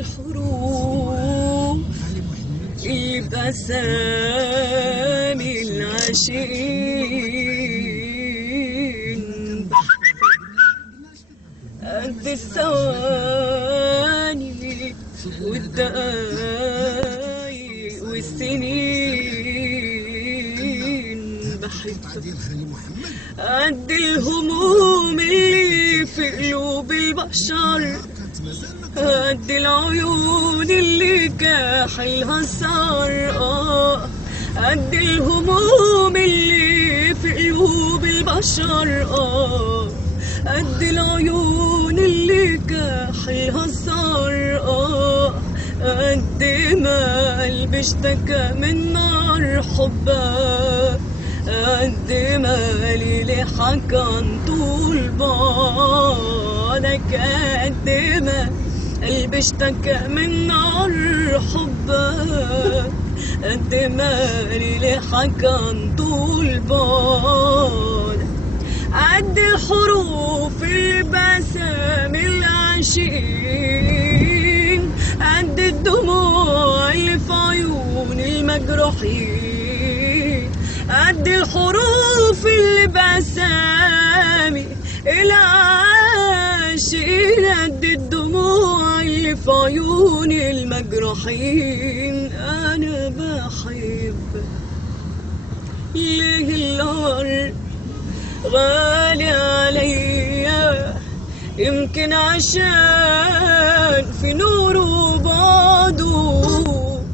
الحروف اللي بأسامي العاشقين، قد الثواني والدقايق والسنين بحبك، قد الهموم اللي في قلوب البشر، قد العيون اللي كاحلها السهر، قد الهموم اللي في قلوب البشر، قد العيون اللي كاحلها السهر، قد ما قلبي اشتكى من نار حبك، قد ما ليلي حكى عن طول بعدك، قد ما قلبي اشتكى من نار حبك، قد ما ليلي حكى عن طول بعدك، قد الحروف اللي بأسامي العاشقين، قد الدموع اللي في عيون المجروحين، قد الحروف اللي بأسامي العاشقين، قد الدموع اللي في عيون المجروحين. أنا بحبك ليه القمر غالي عليا، يمكن عشان في نوره وبعده،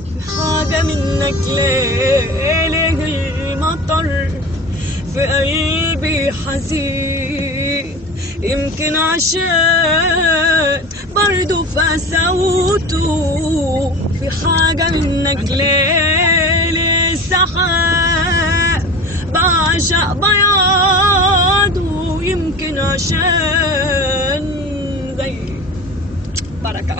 في حاجة منك ليه المطر في قلبي حزين، يمكن عشان برضو في قساوته، في حاجة منك ليه السحاب بعشق بياضه، يمكن عشان زي بركة